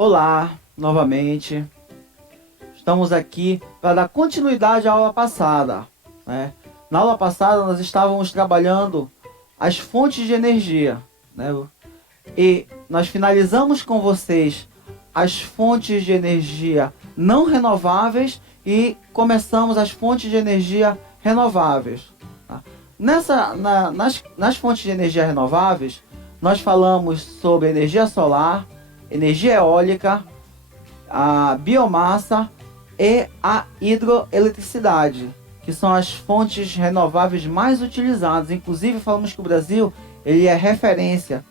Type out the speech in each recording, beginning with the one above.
Olá, novamente. Estamos aqui para dar continuidade à aula passada, né? Na aula passada nós estávamos trabalhando as fontes de energia, né? E nós finalizamos com vocês as fontes de energia não renováveis e começamos as fontes de energia renováveis. Tá? Nas fontes de energia renováveis, nós falamos sobre energia solar, energia eólica, a biomassa e a hidroeletricidade, que são as fontes renováveis mais utilizadas. Inclusive, falamos que o Brasil ele é referência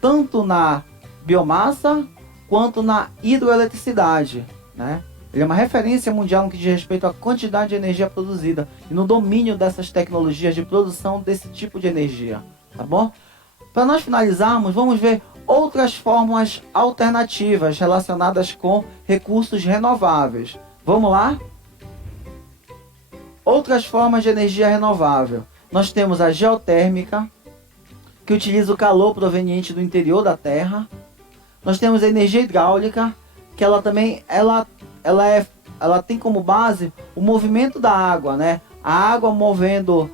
tanto na biomassa quanto na hidroeletricidade, né? Ele é uma referência mundial no que diz respeito à quantidade de energia produzida e no domínio dessas tecnologias de produção desse tipo de energia, tá bom? Para nós finalizarmos, vamos ver outras formas alternativas relacionadas com recursos renováveis. Vamos lá? Outras formas de energia renovável. Nós temos a geotérmica, que utiliza o calor proveniente do interior da Terra. Nós temos a energia hidráulica, que ela também ela tem como base o movimento da água, né? A água movendo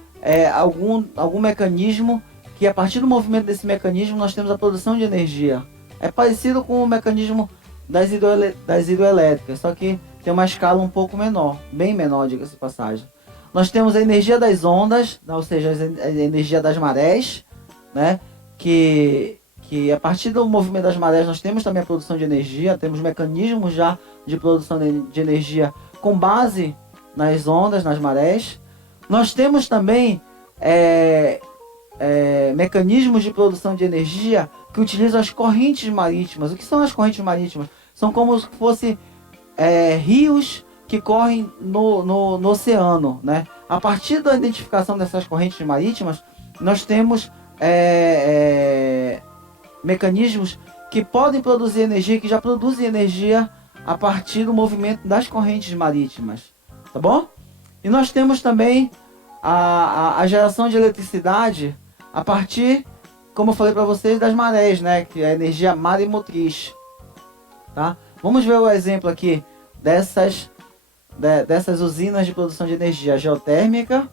algum mecanismo, que a partir do movimento desse mecanismo nós temos a produção de energia. É parecido com o mecanismo das hidroelétricas, só que tem uma escala um pouco menor, bem menor, diga-se de passagem. Nós temos a energia das ondas, ou seja, a energia das marés, né? Que a partir do movimento das marés nós temos também a produção de energia, temos mecanismos já de produção de energia com base nas ondas, nas marés. Nós temos também mecanismos de produção de energia que utilizam as correntes marítimas. O que são as correntes marítimas? São como se fossem rios que correm no oceano, né? A partir da identificação dessas correntes marítimas, nós temos mecanismos que podem produzir energia, que já produzem energia a partir do movimento das correntes marítimas, tá bom? E nós temos também a geração de eletricidade a partir, como eu falei para vocês, das marés, né? Que é a energia maremotriz, tá? Vamos ver o exemplo aqui dessas usinas de produção de energia geotérmica.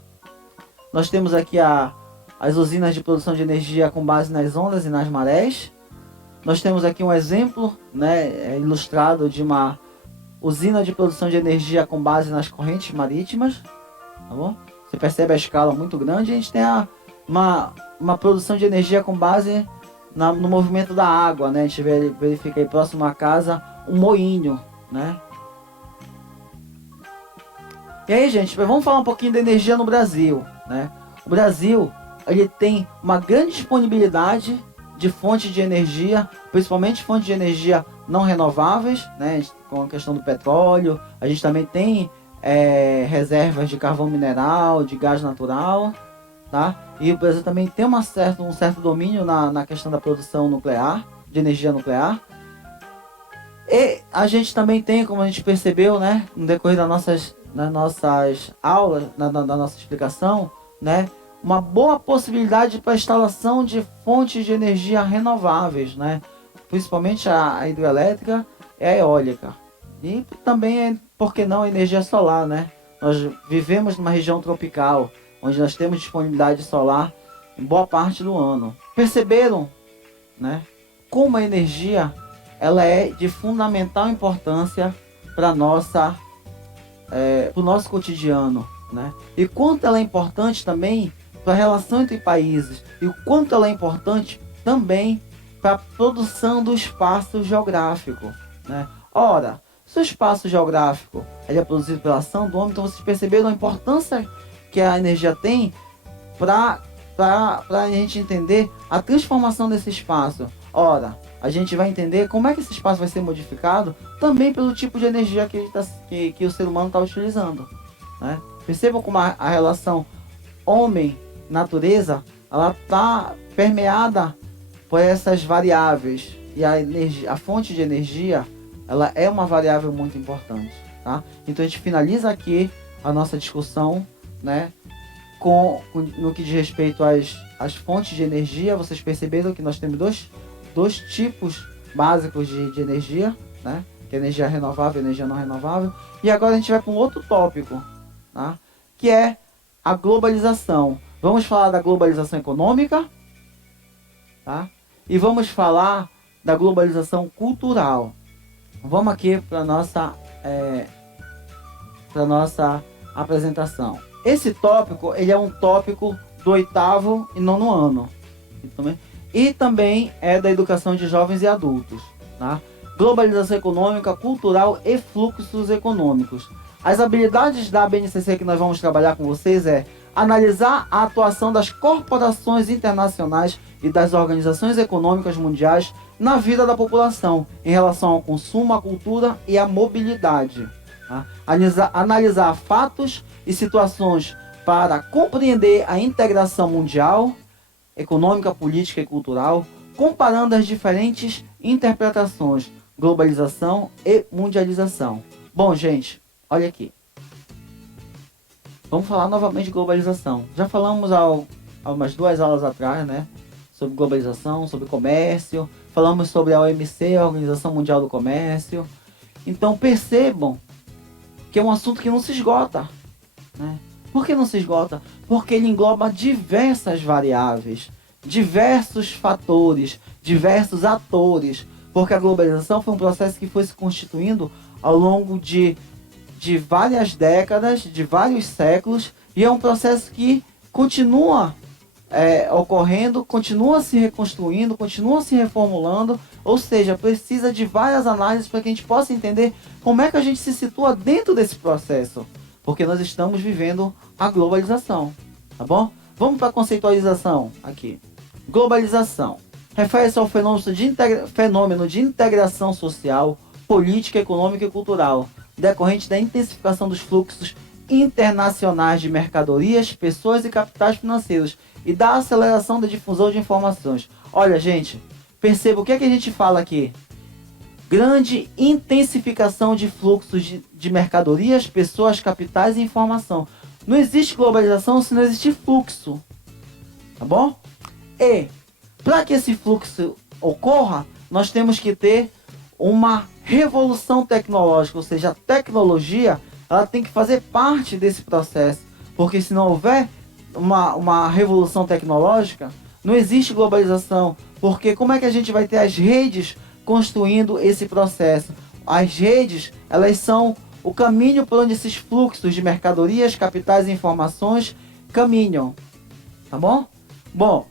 Nós temos aqui as usinas de produção de energia com base nas ondas e nas marés. Nós temos aqui um exemplo, né, ilustrado de uma usina de produção de energia com base nas correntes marítimas, tá bom? Você percebe a escala muito grande. A gente tem uma produção de energia com base no movimento da água, né? A gente verifica aí próximo à casa um moinho, né? E aí, gente, vamos falar um pouquinho da energia no Brasil, né? O Brasil, ele tem uma grande disponibilidade de fontes de energia, principalmente fontes de energia não renováveis, né? Com a questão do petróleo, a gente também tem reservas de carvão mineral, de gás natural, tá? E o Brasil também tem um certo domínio na questão da produção nuclear, de energia nuclear. E a gente também tem, como a gente percebeu, né, no decorrer das nossas aulas, da nossa explicação, né, uma boa possibilidade para a instalação de fontes de energia renováveis, né, principalmente a hidrelétrica e a eólica. E também, por que não, a energia solar, né? Nós vivemos numa região tropical, onde nós temos disponibilidade solar em boa parte do ano. Perceberam, né, como a energia ela é de fundamental importância para o nosso cotidiano, né? E quanto ela é importante também para a relação entre países, e o quanto ela é importante também para a produção do espaço geográfico, né? Ora, se o espaço geográfico ele é produzido pela ação do homem, então vocês perceberam a importância que a energia tem para a gente entender a transformação desse espaço. Ora, a gente vai entender como é que esse espaço vai ser modificado também pelo tipo de energia que o ser humano está utilizando, né? Percebam como a relação homem-natureza ela está permeada por essas variáveis, e a fonte de energia ela é uma variável muito importante, tá? Então a gente finaliza aqui a nossa discussão, né, no que diz respeito às fontes de energia. Vocês perceberam que nós temos dois tipos básicos de energia, né? Que é energia renovável, energia não renovável. E agora a gente vai para um outro tópico, tá? Que é a globalização. Vamos falar da globalização econômica, tá? E vamos falar da globalização cultural. Vamos aqui para nossa apresentação. Esse tópico, ele é um tópico do 8º e 9º ano. E também é da educação de jovens e adultos, tá? Globalização econômica, cultural e fluxos econômicos. As habilidades da BNCC que nós vamos trabalhar com vocês é analisar a atuação das corporações internacionais e das organizações econômicas mundiais na vida da população em relação ao consumo, à cultura e à mobilidade. Tá? Analisar fatos e situações para compreender a integração mundial, econômica, política e cultural, comparando as diferentes interpretações, globalização e mundialização. Bom, gente, olha aqui. Vamos falar novamente de globalização. Já falamos há umas 2 aulas atrás, né? Sobre globalização, sobre comércio. Falamos sobre a OMC, a Organização Mundial do Comércio. Então percebam que é um assunto que não se esgota, né? Por que não se esgota? Porque ele engloba diversas variáveis, diversos fatores, diversos atores. Porque a globalização foi um processo que foi se constituindo ao longo de várias décadas, de vários séculos, e é um processo que continua ocorrendo, continua se reconstruindo, continua se reformulando, ou seja, precisa de várias análises para que a gente possa entender como é que a gente se situa dentro desse processo, porque nós estamos vivendo a globalização, tá bom? Vamos para a conceitualização aqui. Globalização refere-se ao fenômeno de integração social, política, econômica e cultural, decorrente da intensificação dos fluxos internacionais de mercadorias, pessoas e capitais financeiros e da aceleração da difusão de informações. Olha, gente, perceba o que é que a gente fala aqui. Grande intensificação de fluxos de mercadorias, pessoas, capitais e informação. Não existe globalização se não existir fluxo, tá bom? E para que esse fluxo ocorra, nós temos que ter uma revolução tecnológica, ou seja, a tecnologia ela tem que fazer parte desse processo, porque se não houver uma revolução tecnológica, não existe globalização, porque como é que a gente vai ter as redes construindo esse processo? As redes, elas são o caminho por onde esses fluxos de mercadorias, capitais e informações caminham, tá bom? Bom,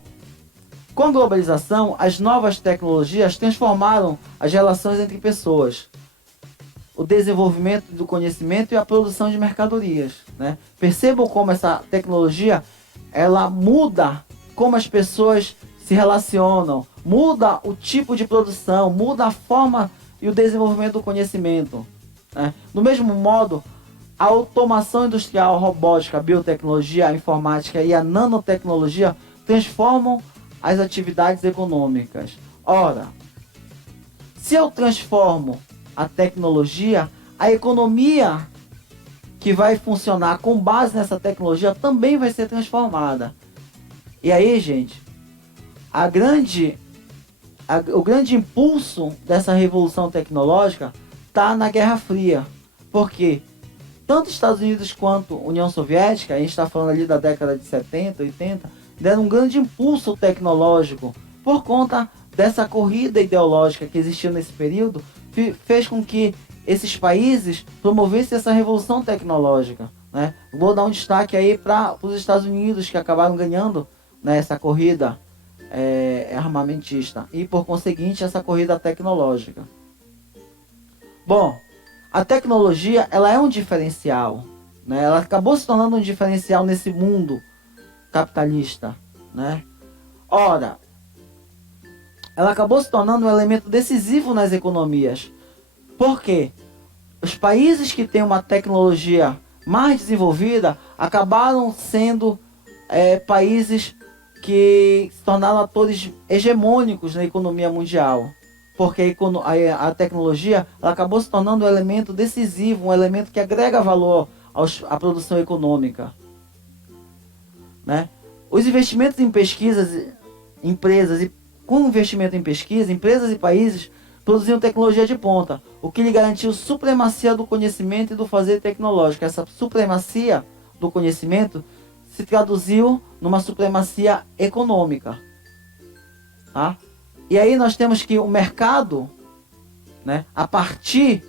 com a globalização, as novas tecnologias transformaram as relações entre pessoas, o desenvolvimento do conhecimento e a produção de mercadorias, né? Percebam como essa tecnologia ela muda como as pessoas se relacionam, muda o tipo de produção, muda a forma e o desenvolvimento do conhecimento, né? Do mesmo modo, a automação industrial, a robótica, a biotecnologia, a informática e a nanotecnologia transformam as atividades econômicas. Ora, se eu transformo a tecnologia, a economia que vai funcionar com base nessa tecnologia também vai ser transformada. E aí, gente, o grande impulso dessa revolução tecnológica está na Guerra Fria. Porque tanto Estados Unidos quanto União Soviética, a gente está falando ali da década de 70, 80, deram um grande impulso tecnológico por conta dessa corrida ideológica que existiu nesse período, fez com que esses países promovessem essa revolução tecnológica, né? Vou dar um destaque aí para os Estados Unidos, que acabaram ganhando, né, essa corrida armamentista e, por conseguinte, essa corrida tecnológica. Bom, a tecnologia ela é um diferencial, né? Ela acabou se tornando um diferencial nesse mundo capitalista, né? Ora, ela acabou se tornando um elemento decisivo nas economias. Por quê? Os países que têm uma tecnologia mais desenvolvida acabaram sendo países que se tornaram atores hegemônicos na economia mundial. Porque a tecnologia ela acabou se tornando um elemento decisivo, um elemento que agrega valor à produção econômica, né? Os investimentos em pesquisas, com investimento em pesquisa, empresas e países produziam tecnologia de ponta, o que lhe garantiu supremacia do conhecimento e do fazer tecnológico. Essa supremacia do conhecimento se traduziu numa supremacia econômica. Tá? E aí nós temos que o mercado, né, a partir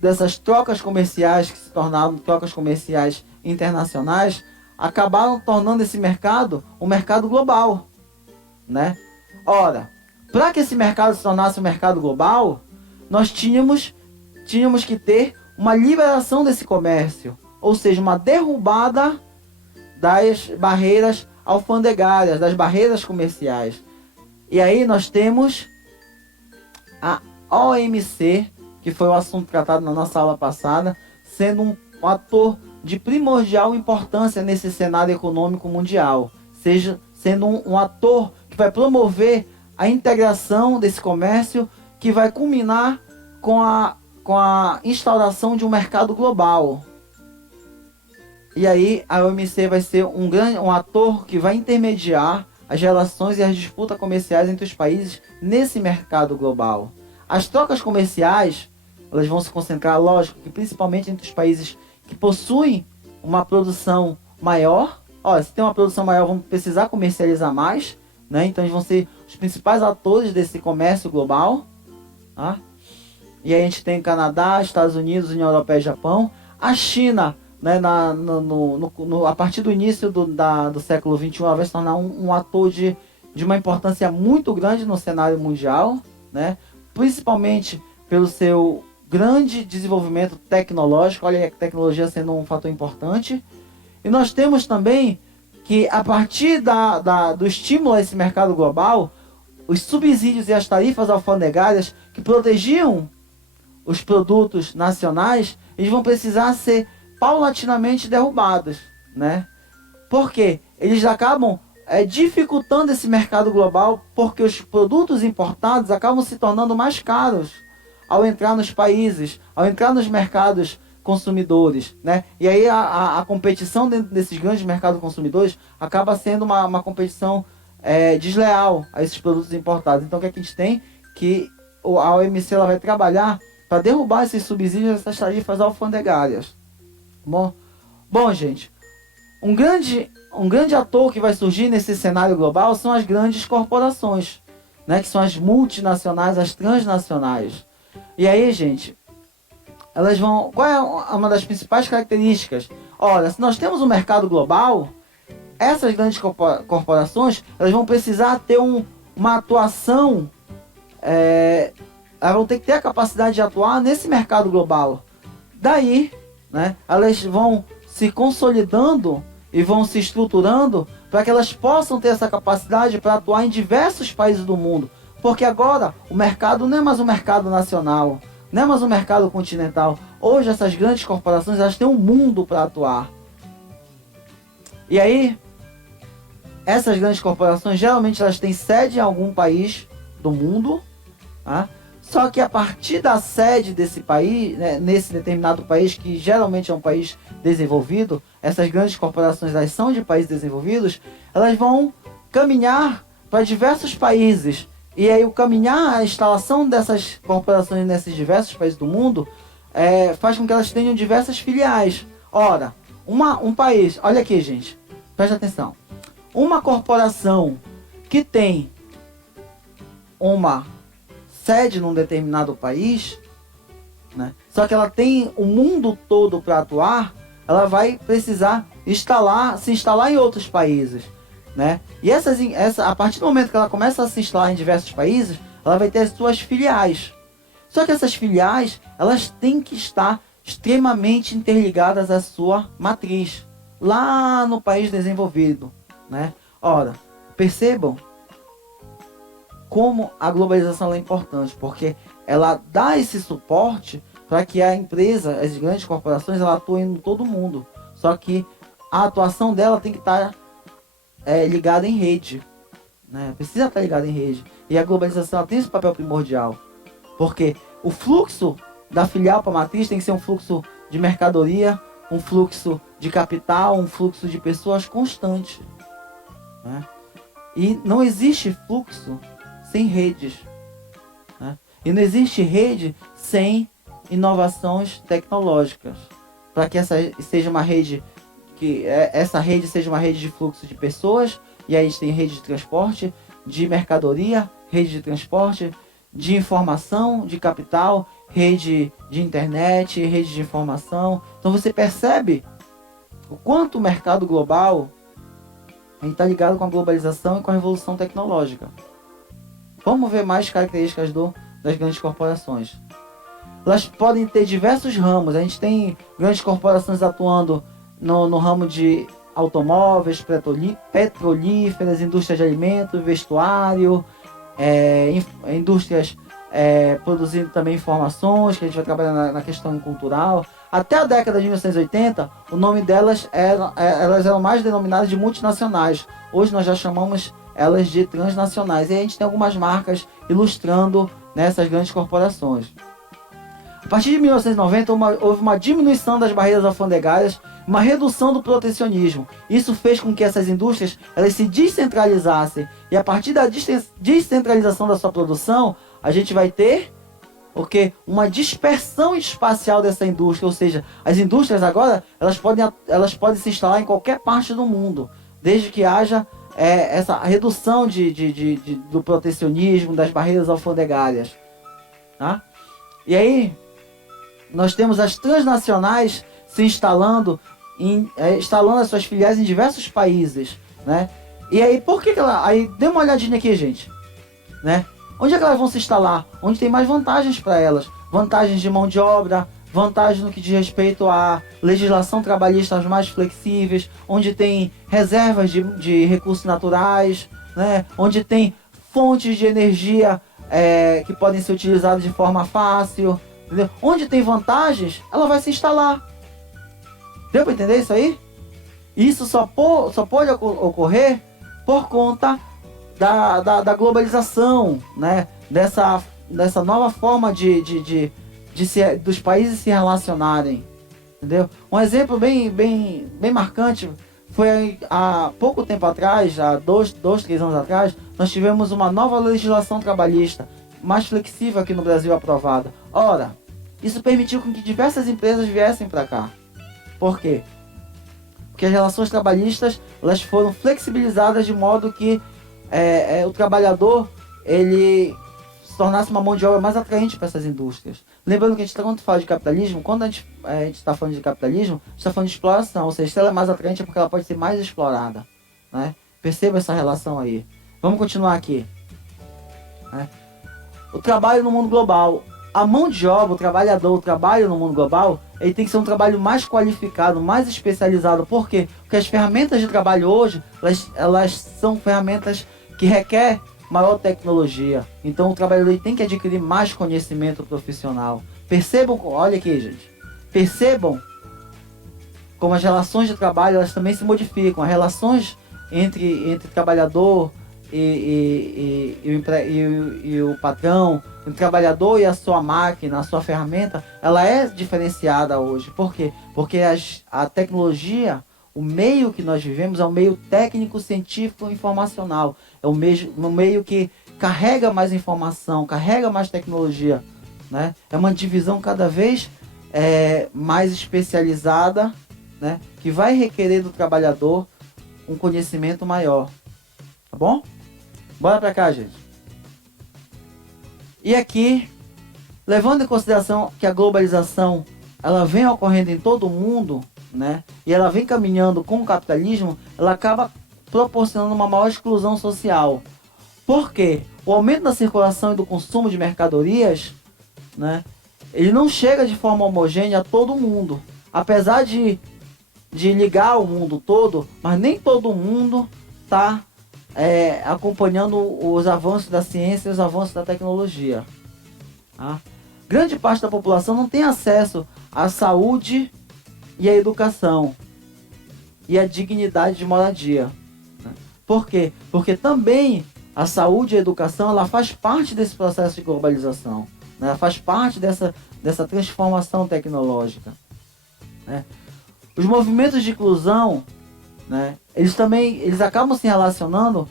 dessas trocas comerciais que se tornaram trocas comerciais internacionais, acabaram tornando esse mercado um mercado global, né? Ora, para que esse mercado se tornasse um mercado global, nós tínhamos que ter uma liberação desse comércio, ou seja, uma derrubada das barreiras alfandegárias, das barreiras comerciais. E aí nós temos a OMC, que foi o assunto tratado na nossa aula passada, sendo um ator de primordial importância nesse cenário econômico mundial, sendo um ator que vai promover a integração desse comércio, que vai culminar com a instauração de um mercado global. E aí a OMC vai ser um ator que vai intermediar as relações e as disputas comerciais entre os países nesse mercado global. As trocas comerciais, elas vão se concentrar, lógico, que principalmente entre os países que possuem uma produção maior. Olha, se tem uma produção maior, vamos precisar comercializar mais, né? Então eles vão ser os principais atores desse comércio global, tá? E aí a gente tem Canadá, Estados Unidos, União Europeia e Japão. A China, né, a partir do início do século XXI, ela vai se tornar um ator de uma importância muito grande no cenário mundial, né? Principalmente pelo seu grande desenvolvimento tecnológico. Olha a tecnologia sendo um fator importante. E nós temos também que, a partir do estímulo a esse mercado global, os subsídios e as tarifas alfandegárias que protegiam os produtos nacionais, eles vão precisar ser paulatinamente derrubados, né? Por quê? Eles acabam dificultando esse mercado global, porque os produtos importados acabam se tornando mais caros ao entrar nos países, ao entrar nos mercados consumidores, né? E aí a competição dentro desses grandes mercados consumidores acaba sendo uma competição desleal a esses produtos importados. Então o que a gente tem? Que a OMC ela vai trabalhar para derrubar esses subsídios, essas tarifas alfandegárias. Bom, gente, um grande ator que vai surgir nesse cenário global são as grandes corporações, né? Que são as multinacionais, as transnacionais. E aí, gente, elas vão... Qual é uma das principais características? Olha, se nós temos um mercado global, essas grandes corporações, elas vão precisar ter uma atuação... elas vão ter que ter a capacidade de atuar nesse mercado global. Daí, né, elas vão se consolidando e vão se estruturando para que elas possam ter essa capacidade para atuar em diversos países do mundo. Porque agora o mercado não é mais um mercado nacional, não é mais um mercado continental. Hoje essas grandes corporações, elas têm um mundo para atuar. E aí, essas grandes corporações geralmente elas têm sede em algum país do mundo, tá? Só que a partir da sede desse país, né, nesse determinado país, que geralmente é um país desenvolvido, essas grandes corporações, elas são de países desenvolvidos, elas vão caminhar para diversos países. E aí o caminhar, a instalação dessas corporações nesses diversos países do mundo, faz com que elas tenham diversas filiais. Ora, um país, olha aqui, gente, preste atenção. Uma corporação que tem uma sede num determinado país, né, só que ela tem o mundo todo para atuar, ela vai precisar se instalar em outros países, né? E a partir do momento que ela começa a se instalar em diversos países, ela vai ter as suas filiais. Só que essas filiais, elas têm que estar extremamente interligadas à sua matriz, lá no país desenvolvido, né? Ora, percebam como a globalização é importante, porque ela dá esse suporte para que a empresa, as grandes corporações, ela atuem em todo mundo. Só que a atuação dela tem que estar ligada em rede, né? Precisa estar ligada em rede. E a globalização ela tem esse papel primordial, porque o fluxo da filial para a matriz tem que ser um fluxo de mercadoria, um fluxo de capital, um fluxo de pessoas constante, né? E não existe fluxo sem redes, né? E não existe rede sem inovações tecnológicas. Para que essa seja uma rede, essa rede seja uma rede de fluxo de pessoas, e aí a gente tem rede de transporte, de mercadoria, rede de transporte, de informação, de capital, rede de internet, rede de informação. Então você percebe o quanto o mercado global está ligado com a globalização e com a revolução tecnológica. Vamos ver mais características das grandes corporações. Elas podem ter diversos ramos. A gente tem grandes corporações atuando no ramo de automóveis, petrolíferas, indústrias de alimentos, vestuário, indústrias produzindo também informações, que a gente vai trabalhar na questão cultural. Até a década de 1980, o nome delas elas eram mais denominadas de multinacionais. Hoje nós já chamamos elas de transnacionais. E a gente tem algumas marcas ilustrando nessas grandes corporações. A partir de 1990 houve uma diminuição das barreiras alfandegárias, uma redução do protecionismo. Isso fez com que essas indústrias elas se descentralizassem. E a partir da descentralização da sua produção, a gente vai ter uma dispersão espacial dessa indústria. Ou seja, as indústrias agora elas podem se instalar em qualquer parte do mundo, desde que haja essa redução do protecionismo, das barreiras alfandegárias. Tá? E aí, nós temos as transnacionais se instalando as suas filiais em diversos países, né? E aí, por que ela... Aí, dê uma olhadinha aqui, gente, né? Onde é que elas vão se instalar? Onde tem mais vantagens para elas. Vantagens de mão de obra, vantagens no que diz respeito à legislação trabalhista mais flexíveis, onde tem reservas de recursos naturais, né? Onde tem fontes de energia que podem ser utilizadas de forma fácil, entendeu? Onde tem vantagens, ela vai se instalar. Deu para entender isso aí? Isso só pode ocorrer por conta da globalização, né? Dessa nova forma dos países se relacionarem, entendeu? Um exemplo bem marcante foi há pouco tempo atrás, há 3 anos atrás, nós tivemos uma nova legislação trabalhista mais flexível aqui no Brasil aprovada. Ora, isso permitiu que diversas empresas viessem para cá. Por quê? Porque as relações trabalhistas elas foram flexibilizadas de modo que o trabalhador ele se tornasse uma mão de obra mais atraente para essas indústrias. Lembrando que quando fala de capitalismo, quando a gente está falando de capitalismo, a gente está falando de exploração. Ou seja, se ela é mais atraente é porque ela pode ser mais explorada, né? Perceba essa relação aí. Vamos continuar aqui, né? O trabalho no mundo global. A mão de obra, o trabalho no mundo global, ele tem que ser um trabalho mais qualificado, mais especializado. Por quê? Porque as ferramentas de trabalho hoje, elas são ferramentas que requerem maior tecnologia. Então o trabalhador tem que adquirir mais conhecimento profissional. Percebam, olha aqui, gente. Percebam como as relações de trabalho elas também se modificam. As relações entre trabalhador e o patrão, o trabalhador e a sua máquina, a sua ferramenta, ela é diferenciada hoje. Por quê? Porque a tecnologia, o meio que nós vivemos é um meio técnico, científico e informacional. É um meio que carrega mais informação, carrega mais tecnologia, né? É uma divisão cada vez mais especializada, né? Que vai requerer do trabalhador um conhecimento maior. Tá bom? Bora pra cá, gente. E aqui, levando em consideração que a globalização ela vem ocorrendo em todo o mundo, né? E ela vem caminhando com o capitalismo, ela acaba proporcionando uma maior exclusão social. Por quê? O aumento da circulação e do consumo de mercadorias, né? Ele não chega de forma homogênea a todo mundo. Apesar de ligar o mundo todo, mas nem todo mundo está acompanhando os avanços da ciência e os avanços da tecnologia. Tá? Grande parte da população não tem acesso à saúde e à educação e à dignidade de moradia. Né? Por quê? Porque também a saúde e a educação ela faz parte desse processo de globalização, né? Ela faz parte dessa transformação tecnológica. Né? Os movimentos de inclusão, né? Eles acabam se relacionando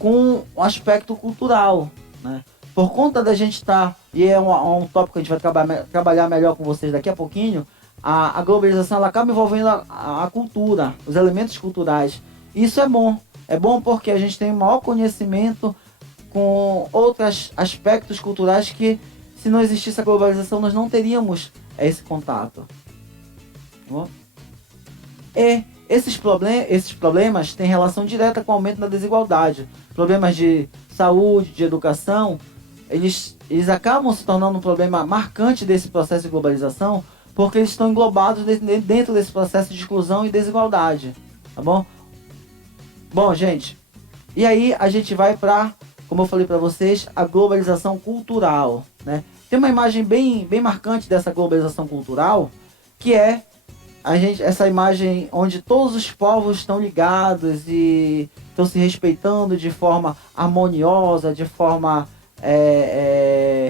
com o aspecto cultural, né? por conta da gente estar, e é um tópico que a gente vai trabalhar melhor com vocês daqui a pouquinho, a globalização ela acaba envolvendo a cultura, os elementos culturais. Isso é bom. É bom porque a gente tem um maior conhecimento com outros aspectos culturais que, se não existisse a globalização, nós não teríamos esse contato. Tá bom? E esses problemas têm relação direta com o aumento da desigualdade. Problemas de saúde, de educação, eles acabam se tornando um problema marcante desse processo de globalização, porque eles estão englobados dentro desse processo de exclusão e desigualdade. Tá bom? Bom, gente, e aí a gente vai para, como eu falei para vocês, a globalização cultural, né? Tem uma imagem bem marcante dessa globalização cultural, que é essa imagem onde todos os povos estão ligados e estão se respeitando de forma harmoniosa, de forma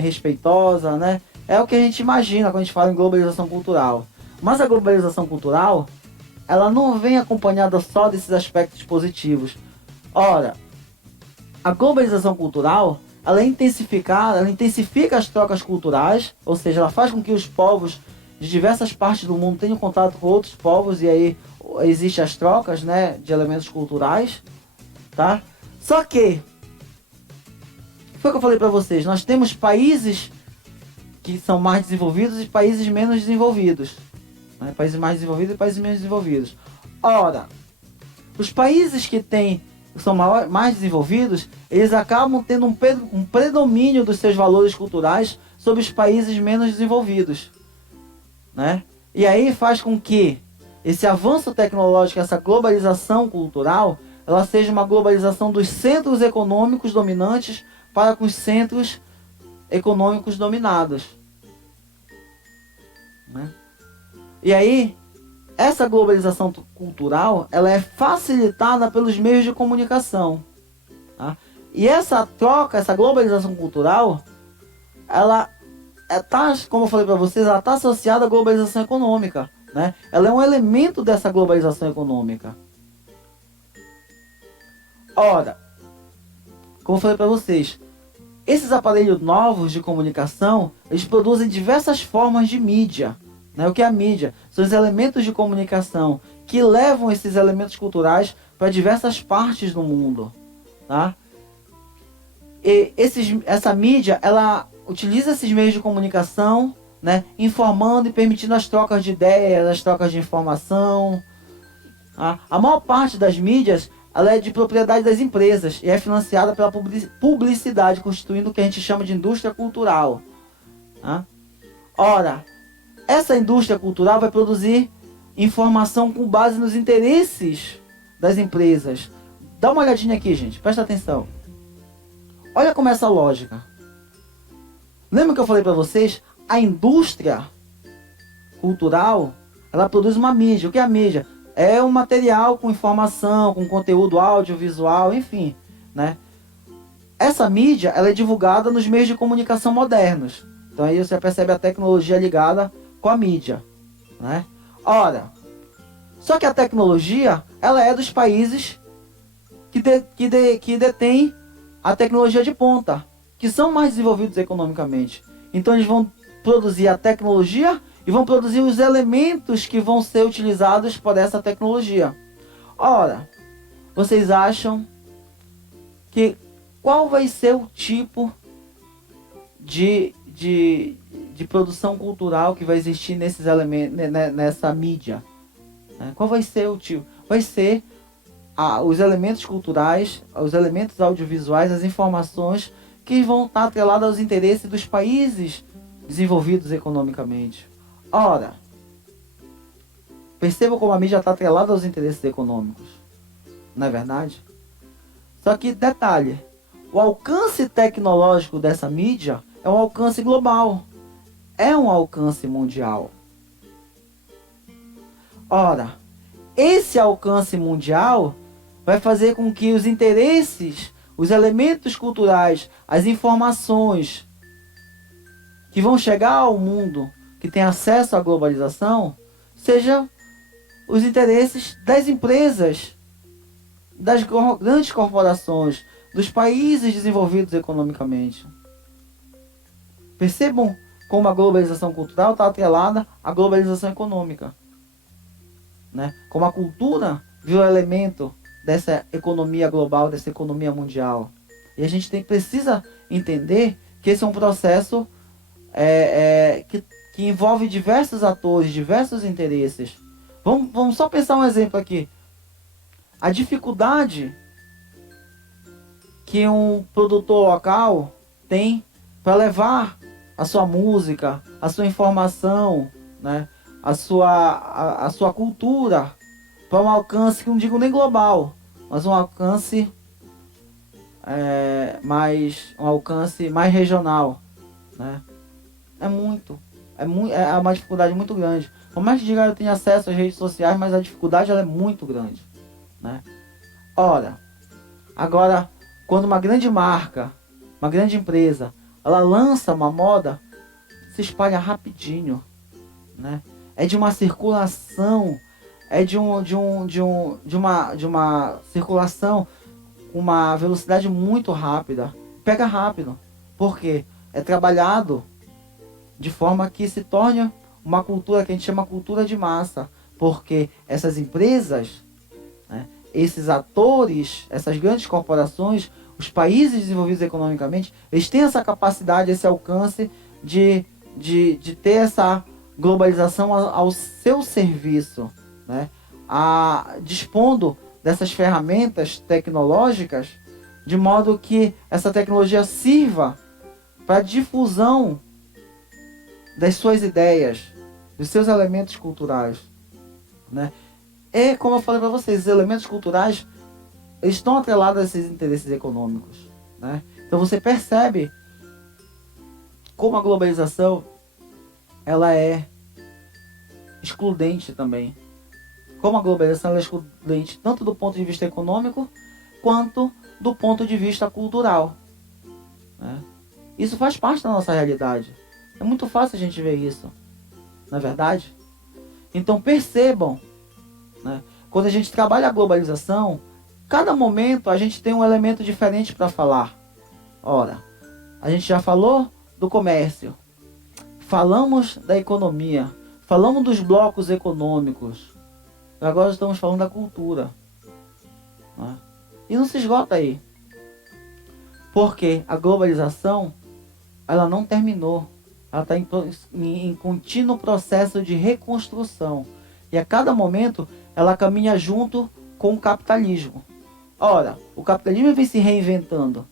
respeitosa, né? É o que a gente imagina quando a gente fala em globalização cultural. Mas a globalização cultural, ela não vem acompanhada só desses aspectos positivos. Ora, a globalização cultural, ela intensifica as trocas culturais, ou seja, ela faz com que os povos de diversas partes do mundo tenham contato com outros povos, e aí existem as trocas, né, de elementos culturais, tá? Só que, foi o que eu falei para vocês, nós temos países que são mais desenvolvidos e países menos desenvolvidos. Países mais desenvolvidos e países menos desenvolvidos. Ora, os países que são mais desenvolvidos, eles acabam tendo um predomínio dos seus valores culturais sobre os países menos desenvolvidos, né? E aí faz com que esse avanço tecnológico, essa globalização cultural, ela seja uma globalização dos centros econômicos dominantes para com os centros econômicos dominados, né? E aí, essa globalização cultural, ela é facilitada pelos meios de comunicação, tá? E essa troca, essa globalização cultural, ela como eu falei para vocês, ela está associada à globalização econômica, né? Ela é um elemento dessa globalização econômica. Ora, como eu falei para vocês, esses aparelhos novos de comunicação, eles produzem diversas formas de mídia. O que é a mídia? São os elementos de comunicação que levam esses elementos culturais para diversas partes do mundo, tá? E essa mídia, ela utiliza esses meios de comunicação, né, informando e permitindo as trocas de ideias, as trocas de informação. Tá? A maior parte das mídias, ela é de propriedade das empresas e é financiada pela publicidade, constituindo o que a gente chama de indústria cultural. Tá? Ora, essa indústria cultural vai produzir informação com base nos interesses das empresas. Dá uma olhadinha aqui, gente. Presta atenção. Olha como é essa lógica. Lembra que eu falei para vocês? A indústria cultural, ela produz uma mídia. O que é a mídia? É um material com informação, com conteúdo audiovisual, enfim, né? Essa mídia, ela é divulgada nos meios de comunicação modernos. Então aí você percebe a tecnologia ligada com a mídia, né? Ora, só que a tecnologia, ela é dos países que detêm a tecnologia de ponta, que são mais desenvolvidos economicamente. Então eles vão produzir a tecnologia e vão produzir os elementos que vão ser utilizados por essa tecnologia. Ora, vocês acham que qual vai ser o tipo de produção cultural que vai existir nesses elementos, nessa mídia? Qual vai ser o tipo? Vai ser os elementos culturais, os elementos audiovisuais, as informações que vão estar atreladas aos interesses dos países desenvolvidos economicamente. Ora, perceba como a mídia está atrelada aos interesses econômicos. Não é verdade? Só que, detalhe, o alcance tecnológico dessa mídia é um alcance global. É um alcance mundial. Ora, esse alcance mundial vai fazer com que os interesses, os elementos culturais, as informações que vão chegar ao mundo que tem acesso à globalização, sejam os interesses das empresas, das grandes corporações, dos países desenvolvidos economicamente. Percebam como a globalização cultural está atrelada à globalização econômica, né? Como a cultura virou elemento dessa economia global, dessa economia mundial. E a gente precisa entender que esse é um processo que envolve diversos atores, diversos interesses. Vamos só pensar um exemplo aqui. A dificuldade que um produtor local tem para levar a sua música, a sua informação, né, a sua cultura para um alcance que não digo nem global, mas um alcance mais regional, né? É uma dificuldade muito grande. Por mais que diga que eu tenho acesso às redes sociais, mas a dificuldade ela é muito grande, né? Ora, agora, quando uma grande marca, uma grande empresa, ela lança uma moda, se espalha rapidinho, né? É de uma circulação, de uma circulação com uma velocidade muito rápida. Pega rápido. Por quê? É trabalhado de forma que se torne uma cultura que a gente chama cultura de massa. Porque essas empresas, né, esses atores, essas grandes corporações, os países desenvolvidos economicamente, eles têm essa capacidade, esse alcance de ter essa globalização ao seu serviço, né? Dispondo dessas ferramentas tecnológicas, de modo que essa tecnologia sirva para a difusão das suas ideias, dos seus elementos culturais, né? E, como eu falei para vocês, os elementos culturais eles estão atrelados a esses interesses econômicos, né? Então você percebe como a globalização ela é excludente também. Como a globalização ela é excludente tanto do ponto de vista econômico quanto do ponto de vista cultural, né? Isso faz parte da nossa realidade. É muito fácil a gente ver isso, não é verdade? Então percebam, né? Quando a gente trabalha a globalização, cada momento a gente tem um elemento diferente para falar. Ora, a gente já falou do comércio, falamos da economia, falamos dos blocos econômicos, agora estamos falando da cultura, né? E não se esgota aí, porque a globalização ela não terminou, ela está em contínuo processo de reconstrução, e a cada momento ela caminha junto com o capitalismo. Ora, o capitalismo vem se reinventando,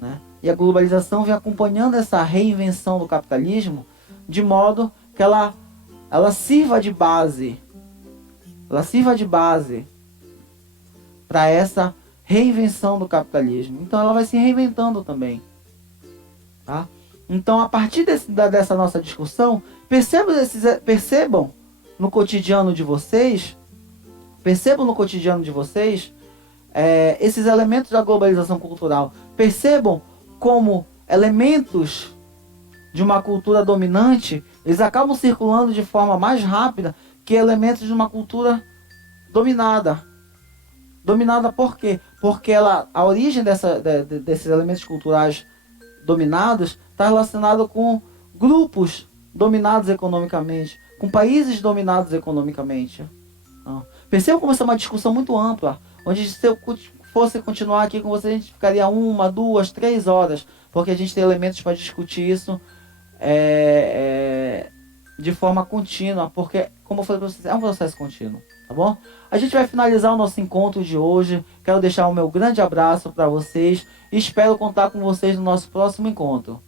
né? E a globalização vem acompanhando essa reinvenção do capitalismo, de modo que ela sirva de base, para essa reinvenção do capitalismo. Então ela vai se reinventando também, tá? Então, a partir dessa nossa discussão, percebam no cotidiano de vocês, esses elementos da globalização cultural. Percebam como elementos de uma cultura dominante, eles acabam circulando de forma mais rápida que elementos de uma cultura dominada. Dominada por quê? Porque a origem desses elementos culturais dominados está relacionado com grupos dominados economicamente, com países dominados economicamente. Percebam como essa é uma discussão muito ampla, onde se eu fosse continuar aqui com vocês, a gente ficaria 1, 2, 3 horas, porque a gente tem elementos para discutir isso de forma contínua, porque, como eu falei para vocês, é um processo contínuo, tá bom? A gente vai finalizar o nosso encontro de hoje. Quero deixar o meu grande abraço para vocês e espero contar com vocês no nosso próximo encontro.